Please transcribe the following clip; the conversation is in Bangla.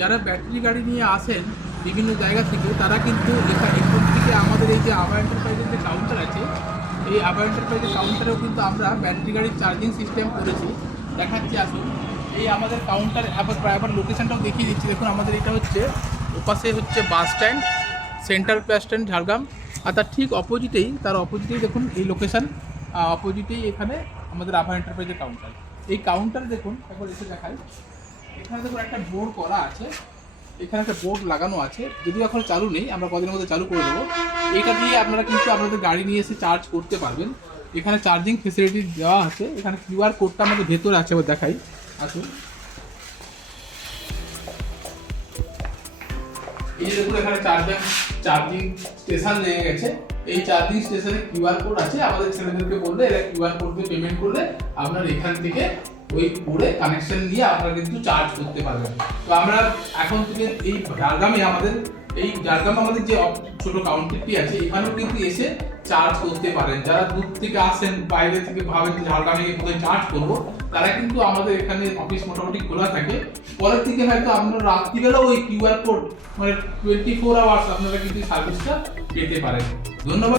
যারা ব্যাটারি গাড়ি নিয়ে আসেন বিভিন্ন জায়গা থেকে, তারা কিন্তু এখান থেকে আমাদের এই যে আভা এন্টারপ্রাইজের যে কাউন্টার আছে, এই আভা এন্টারপ্রাইজের কাউন্টারেও কিন্তু আমরা ব্যাটারি গাড়ির চার্জিং সিস্টেম করেছি। দেখাচ্ছি আসুন, এই আমাদের কাউন্টার আবার লোকেশনটাও দেখিয়ে দিচ্ছি। দেখুন আমাদের এটা হচ্ছে ওপাশে হচ্ছে bus stand, central bus stand Jhargram, আর তার ঠিক তার অপোজিটেই দেখুন এই লোকেশন, অপোজিটেই এখানে আমাদের আভা এন্টারপ্রাইজের কাউন্টার। এই কাউন্টার দেখুন, একবার এসে দেখাই। এখানে দেখুন একটা বোর্ড করা আছে, এখানে একটা বোর্ড লাগানো আছে, যদিও এখন চালু নেই, আমরা কদিনের মধ্যে চালু করে দেবো। এইটা দিয়ে আপনারা কিন্তু আপনাদের গাড়ি নিয়ে এসে চার্জ করতে পারবেন। এখানে চার্জিং ফেসিলিটি দেওয়া আছে। এখানে কিউআর কোডটা আমাদের ভেতরে আছে, আবার দেখাই আসুন। এই দেখুন এখানে চার্জিং স্টেশন লেগে গেছে। এই চার্জিং স্টেশনে কিউআর কোড আছে। আমাদের ছেলেদেরকে বললে এরা কিউআর কোড দিয়ে পেমেন্ট করলে আপনার এখান থেকে ওই কোডে কানেকশন নিয়ে আপনারা কিন্তু চার্জ করতে পারবেন। তো আমরা এখন থেকে এই ঝাড়গ্রামে আমাদের যে ছোট কাউন্টারটি আছে, এখানেও কিন্তু এসে চার্জ করতে পারেন। যারা দূর থেকে আসেন, বাইরে থেকে ভাবেন যে ঝাড়গ্রামে গিয়ে কোথায় চার্জ করবো, তারা কিন্তু আমাদের এখানে অফিস মোটামুটি খোলা থাকে। পরের থেকে হয়তো আপনারা রাত্রিবেলাও ওই কিউআর কোড মানে 24 আওয়ার্স আপনারা কিন্তু সার্ভিসটা পেতে পারেন। ধন্যবাদ।